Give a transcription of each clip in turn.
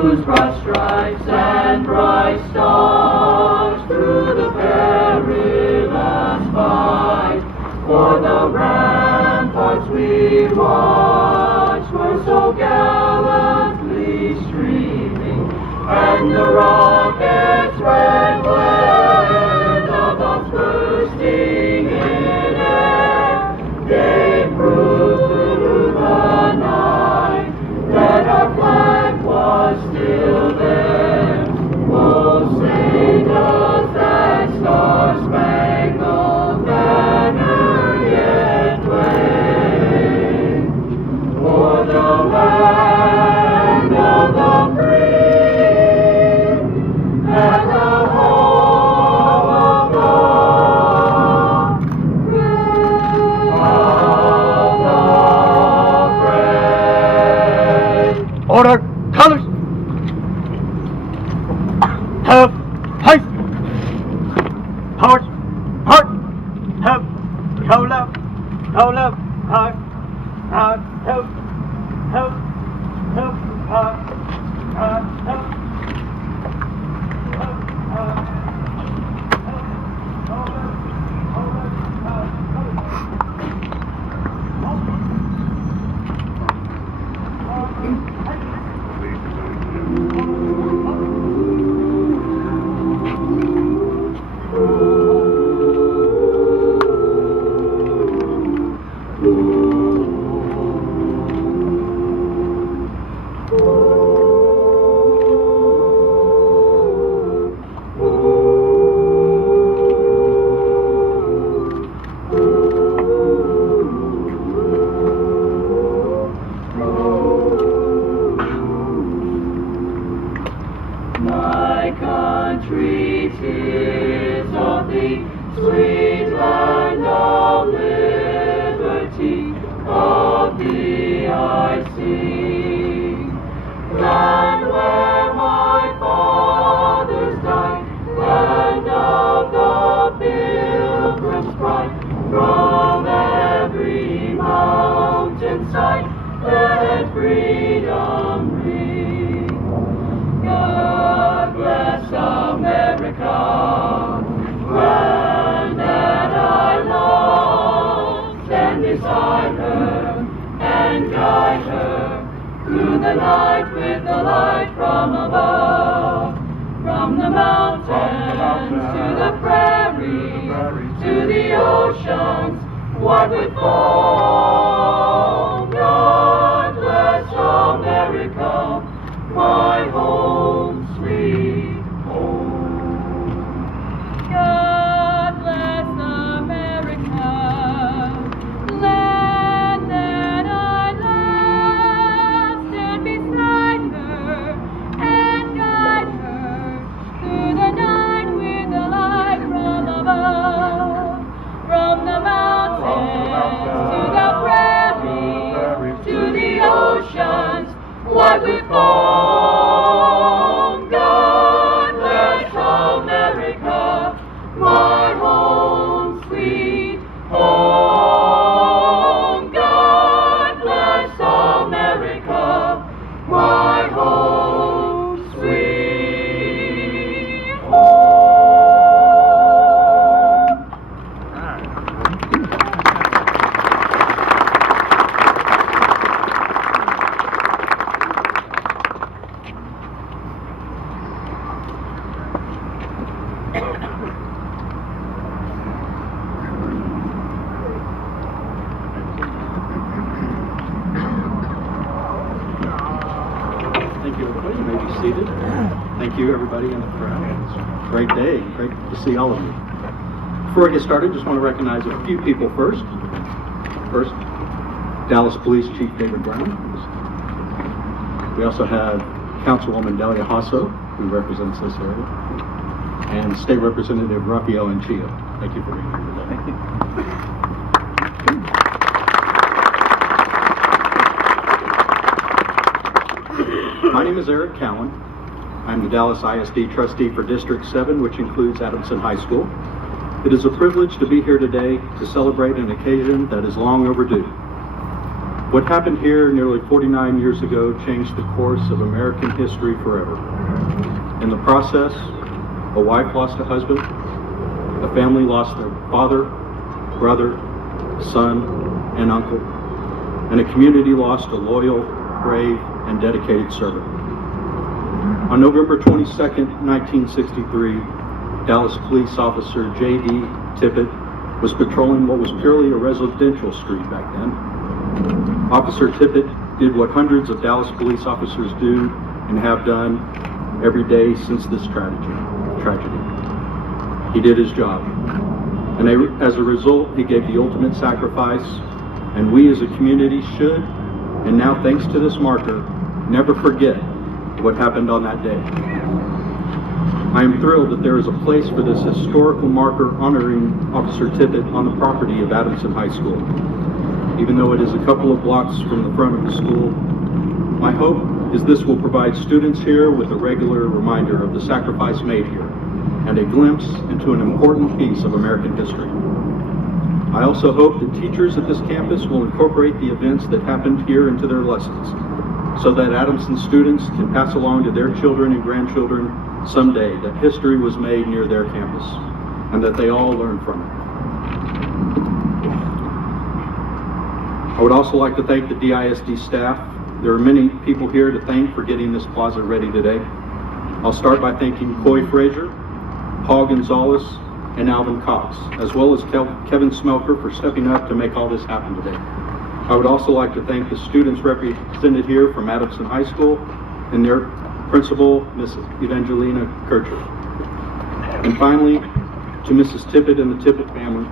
whose broad stripes and bright stars through the perilous fight for the ramparts we watched were so gallantly streaming, and the rocket's red glare, the bombs bursting in air, gave proof through the night that our flag was still there. Oh, say does that star-spangled banner yet wave o'er the land of the free and the home of God, of the brave. Order, colors! Have, height! Horse, heart! Have, go left, high, have, have, high, have. My country, 'tis of thee, sweet land of liberty, of thee I sing. Land where my fathers died, land of the pilgrim's pride, from every mountainside, let freedom ring. God bless America, land that I love. Stand beside her and guide her through the night with the light from above. From the mountains to the prairies, to the oceans, what with foam. God bless America, my home, sweet home. God bless America, land that I love. Stand beside her and guide her through the night with the light from above. From the mountains to the prairies, to the oceans, what we foam. God bless America, my home, sweet home. God bless America, my home, sweet home. Thank you, everybody. You may be seated. Thank you, everybody in the crowd. It's a great day. Great to see all of you. Before I get started, just want to recognize a few people first. First, Dallas Police Chief David Brown. We also have Councilwoman Delia Hasso, who represents this area, and State Representative Raphael Anchia. Thank you for being here today. Thank you. My name is Eric Cowan. I'm the Dallas ISD Trustee for District 7, which includes Adamson High School. It is a privilege to be here today to celebrate an occasion that is long overdue. What happened here nearly 49 years ago changed the course of American history forever. In the process, a wife lost a husband, a family lost their father, brother, son, and uncle, and a community lost a loyal, brave, and dedicated servant. On November 22nd, 1963, Dallas Police Officer J.D. Tippit was patrolling what was purely a residential street back then. Officer Tippit did what hundreds of Dallas police officers do and have done every day since this tragedy. He did his job. And as a result, he gave the ultimate sacrifice, and we as a community should, and now thanks to this marker, never forget what happened on that day. I am thrilled that there is a place for this historical marker honoring Officer Tippit on the property of Adamson High School. Even though it is a couple of blocks from the front of the school, my hope is this will provide students here with a regular reminder of the sacrifice made here and a glimpse into an important piece of American history. I also hope that teachers at this campus will incorporate the events that happened here into their lessons so that Adamson students can pass along to their children and grandchildren someday that history was made near their campus and that they all learn from it. I would also like to thank the DISD staff. There are many people here to thank for getting this plaza ready today. I'll start by thanking Coy Frazier, Paul Gonzalez, and Alvin Cox, as well as Kevin Smelker for stepping up to make all this happen today. I would also like to thank the students represented here from Adamson High School and their principal, Miss Evangelina Kircher. And finally, to Mrs. Tippit and the Tippit family,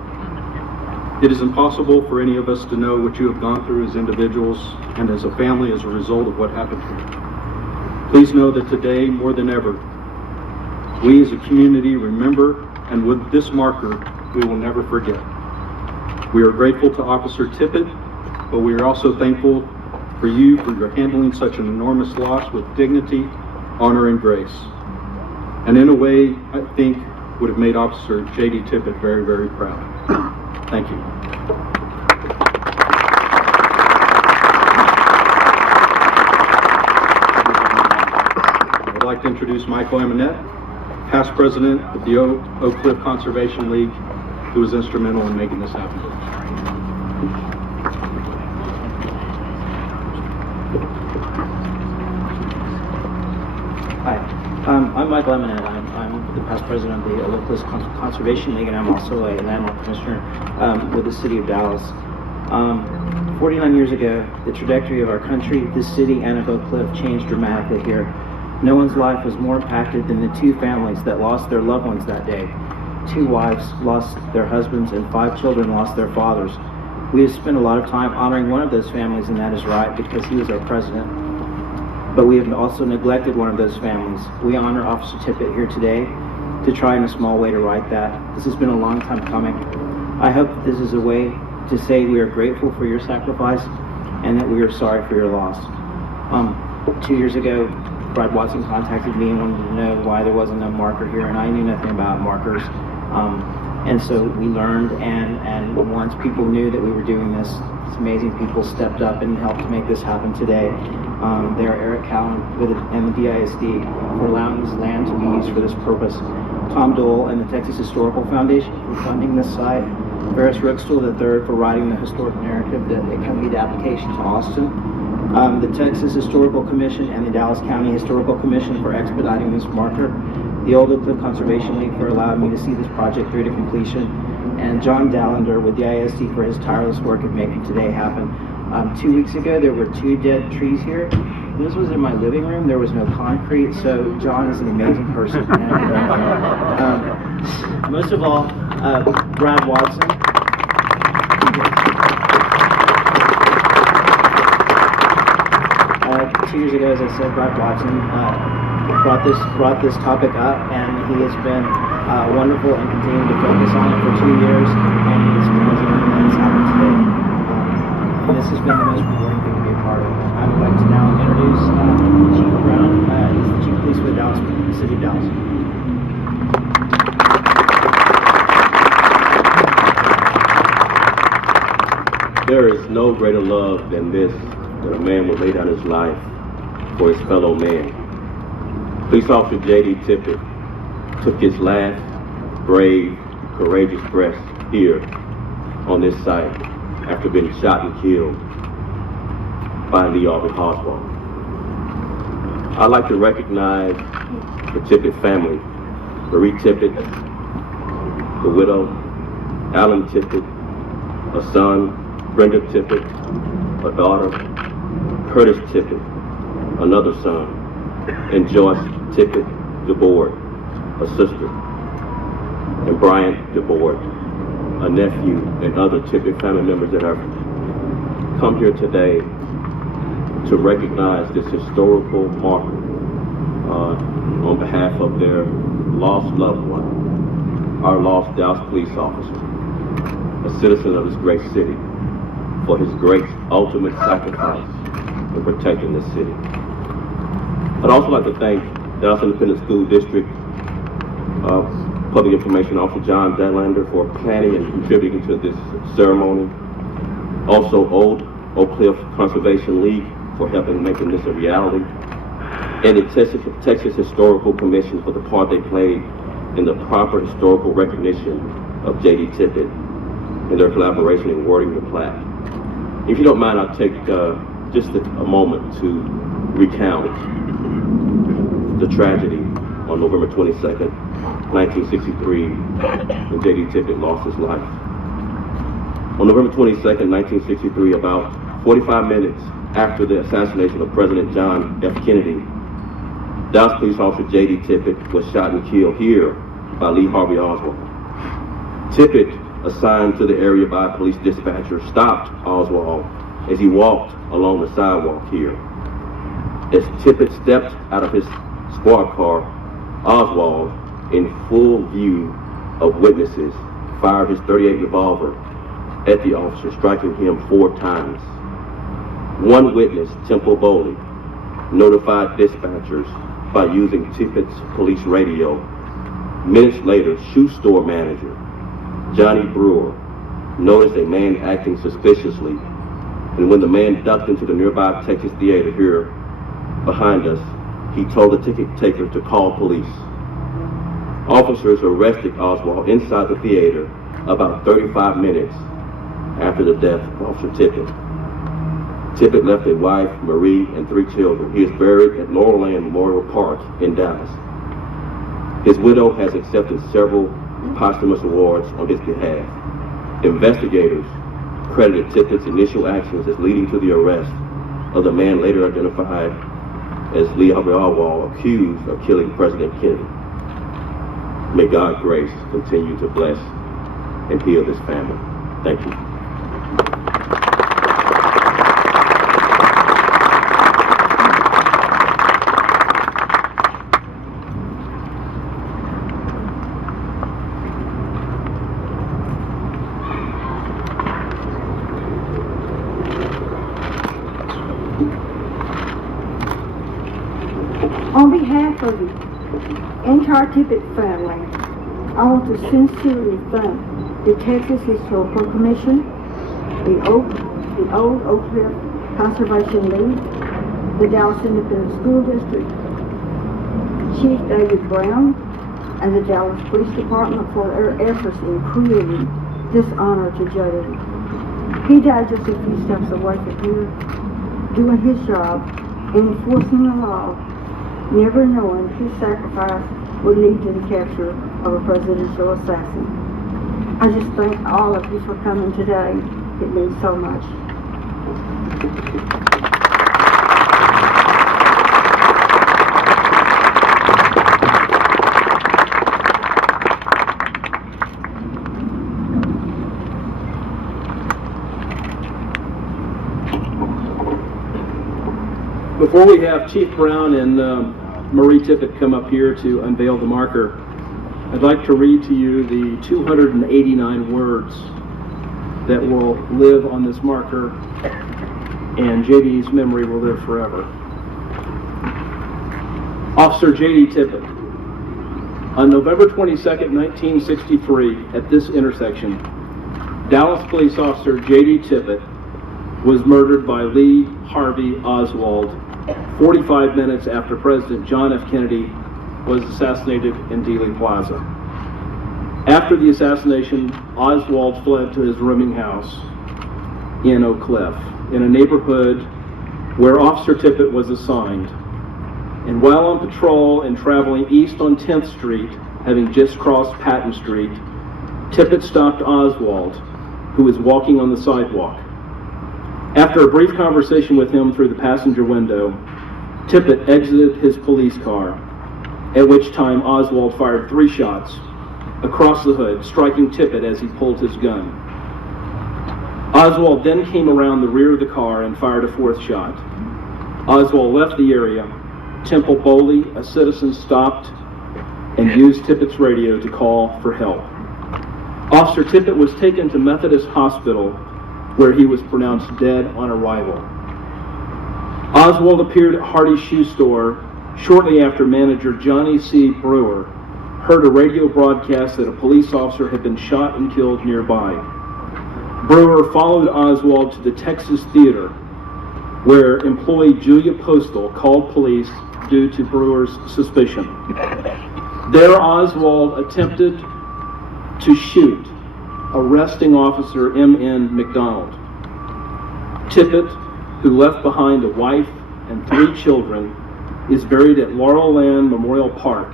it is impossible for any of us to know what you have gone through as individuals and as a family as a result of what happened here. Please know that today, more than ever, we as a community remember, and with this marker, we will never forget. We are grateful to Officer Tippit, but we are also thankful for you for your handling such an enormous loss with dignity, honor, and grace. And in a way, I think, would have made Officer J.D. Tippit very, very proud. Thank you. I would like to introduce Michael Amonett, past president of the Oak Cliff Conservation League, who was instrumental in making this happen. Hi, I'm Michael Amonett. I'm the past president of the Oak Cliff Conservation League, and I'm also a landmark commissioner with the city of Dallas. 49 years ago, the trajectory of our country, this city, and of Oak Cliff changed dramatically here. No one's life was more impacted than the two families that lost their loved ones that day. 2 wives lost their husbands, and 5 children lost their fathers. We have spent a lot of time honoring one of those families, and that is right, because he was our president. But we have also neglected one of those families. We honor Officer Tippit here today to try in a small way to right that. This has been a long time coming. I hope that this is a way to say we are grateful for your sacrifice and that we are sorry for your loss. 2 years ago, Brad Watson contacted me and wanted to know why there wasn't a marker here, and I knew nothing about markers. And so we learned, and once people knew that we were doing this, amazing people stepped up and helped to make this happen today. There, Eric Cowan and the DISD for allowing this land to be used for this purpose. Tom Dole and the Texas Historical Foundation for funding this site. Farris Rookstool III for writing the historic narrative that accompanied the application to Austin. The Texas Historical Commission and the Dallas County Historical Commission for expediting this marker. The Old Oak Cliff Conservation League for allowing me to see this project through to completion. And John Dallender with the ISD for his tireless work of making today happen. 2 weeks ago, there were 2 dead trees here. This was in my living room. There was no concrete, so John is an amazing person. And, most of all, Brad Watson. 2 years ago, as I said, Brad Watson brought this topic up, and he has been wonderful and continuing to focus on it for 2 years, and he is president, and it's happened today. And this has been the most rewarding thing to be a part of. I would like to now introduce Chief Brown. He's the Chief of Police for the City of Dallas. There is no greater love than this, that a man would lay down his life for his fellow man. Police Officer J.D. Tippit took his last brave, courageous breath here on this site after being shot and killed by Lee Harvey Oswald. I'd like to recognize the Tippit family, Marie Tippit, the widow, Alan Tippit, a son, Brenda Tippit, a daughter, Curtis Tippit, another son, and Joyce Tippit DeBoard, a sister, and Brian DeBoard, a nephew, and other Tippit family members that have come here today to recognize this historical marker on behalf of their lost loved one, our lost Dallas Police Officer, a citizen of this great city, for his great ultimate sacrifice in protecting this city. I'd also like to thank Dallas Independent School District Public Information Officer John Delander for planning and contributing to this ceremony. Also, Oak Cliff Conservation League for helping making this a reality. And the Texas Historical Commission for the part they played in the proper historical recognition of J.D. Tippit and their collaboration in wording the plaque. If you don't mind, I'll take just a moment to recount the tragedy on November 22nd, 1963, when J.D. Tippit lost his life. On November 22nd, 1963, about 45 minutes after the assassination of President John F. Kennedy, Dallas Police Officer J.D. Tippit was shot and killed here by Lee Harvey Oswald. Tippit, assigned to the area by a police dispatcher, stopped Oswald as he walked along the sidewalk here. As Tippit stepped out of his squad car, Oswald, in full view of witnesses, fired his .38 revolver at the officer, striking him 4 times. One witness, Temple Bowley, notified dispatchers by using Tippit's police radio. Minutes later, shoe store manager Johnny Brewer noticed a man acting suspiciously, and when the man ducked into the nearby Texas Theater here behind us, he told the ticket taker to call police. Officers arrested Oswald inside the theater about 35 minutes after the death of Officer Tippit. Tippit left a wife, Marie, and 3 children. He is buried at Laurelland Memorial Park in Dallas. His widow has accepted several posthumous awards on his behalf. Investigators credited Tippit's initial actions as leading to the arrest of the man later identified as Lee Harvey Oswald, accused of killing President Kennedy. May God's grace continue to bless and heal this family. Thank you. On behalf of the entire Tippit family, I want to sincerely thank the Texas Historical Commission, the Old Oak Cliff Conservation League, the Dallas Independent School District, Chief David Brown, and the Dallas Police Department for their efforts in creating this honor to J.D. He died just a few steps away from here, doing his job and enforcing the law, never knowing his sacrifice would lead to the capture of a presidential assassin. I just thank all of you for coming today. It means so much. Before we have Chief Brown and Marie Tippit come up here to unveil the marker, I'd like to read to you the 289 words that will live on this marker, and J.D.'s memory will live forever. Officer J.D. Tippit. On November 22nd, 1963, at this intersection, Dallas Police Officer J.D. Tippit was murdered by Lee Harvey Oswald 45 minutes after President John F. Kennedy was assassinated in Dealey Plaza. After the assassination, Oswald fled to his rooming house in Oak Cliff, in a neighborhood where Officer Tippit was assigned. And while on patrol and traveling east on 10th Street, having just crossed Patton Street, Tippit stopped Oswald, who was walking on the sidewalk. After a brief conversation with him through the passenger window, Tippit exited his police car, at which time Oswald fired 3 shots across the hood, striking Tippit as he pulled his gun. Oswald then came around the rear of the car and fired a 4th shot. Oswald left the area. Temple Bowley, a citizen, stopped and used Tippit's radio to call for help. Officer Tippit was taken to Methodist Hospital, where he was pronounced dead on arrival. Oswald appeared at Hardy's shoe store shortly after manager Johnny C. Brewer heard a radio broadcast that a police officer had been shot and killed nearby. Brewer followed Oswald to the Texas Theater, where employee Julia Postal called police due to Brewer's suspicion. There, Oswald attempted to shoot arresting officer M.N. McDonald. Tippit, who left behind a wife and 3 children, is buried at Laurel Land Memorial Park.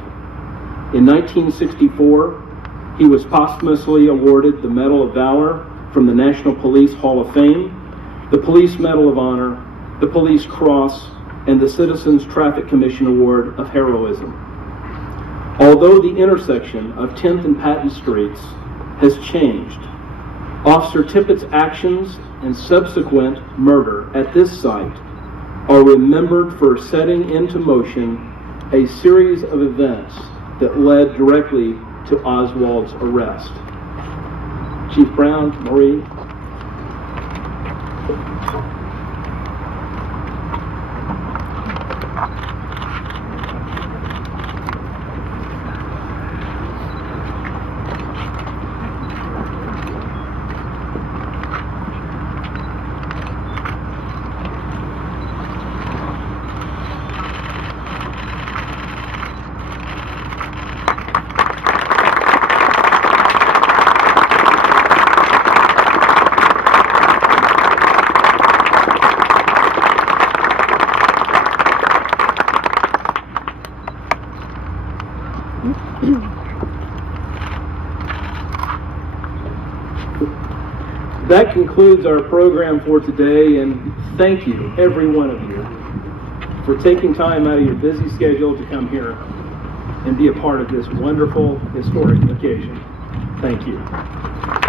In 1964, he was posthumously awarded the Medal of Valor from the National Police Hall of Fame, the Police Medal of Honor, the Police Cross, and the Citizens Traffic Commission Award of Heroism. Although the intersection of 10th and Patton Streets has changed, Officer Tippit's actions and subsequent murder at this site are remembered for setting into motion a series of events that led directly to Oswald's arrest. Chief Brown, Marie. That concludes our program for today, and thank you, every one of you, for taking time out of your busy schedule to come here and be a part of this wonderful, historic occasion. Thank you.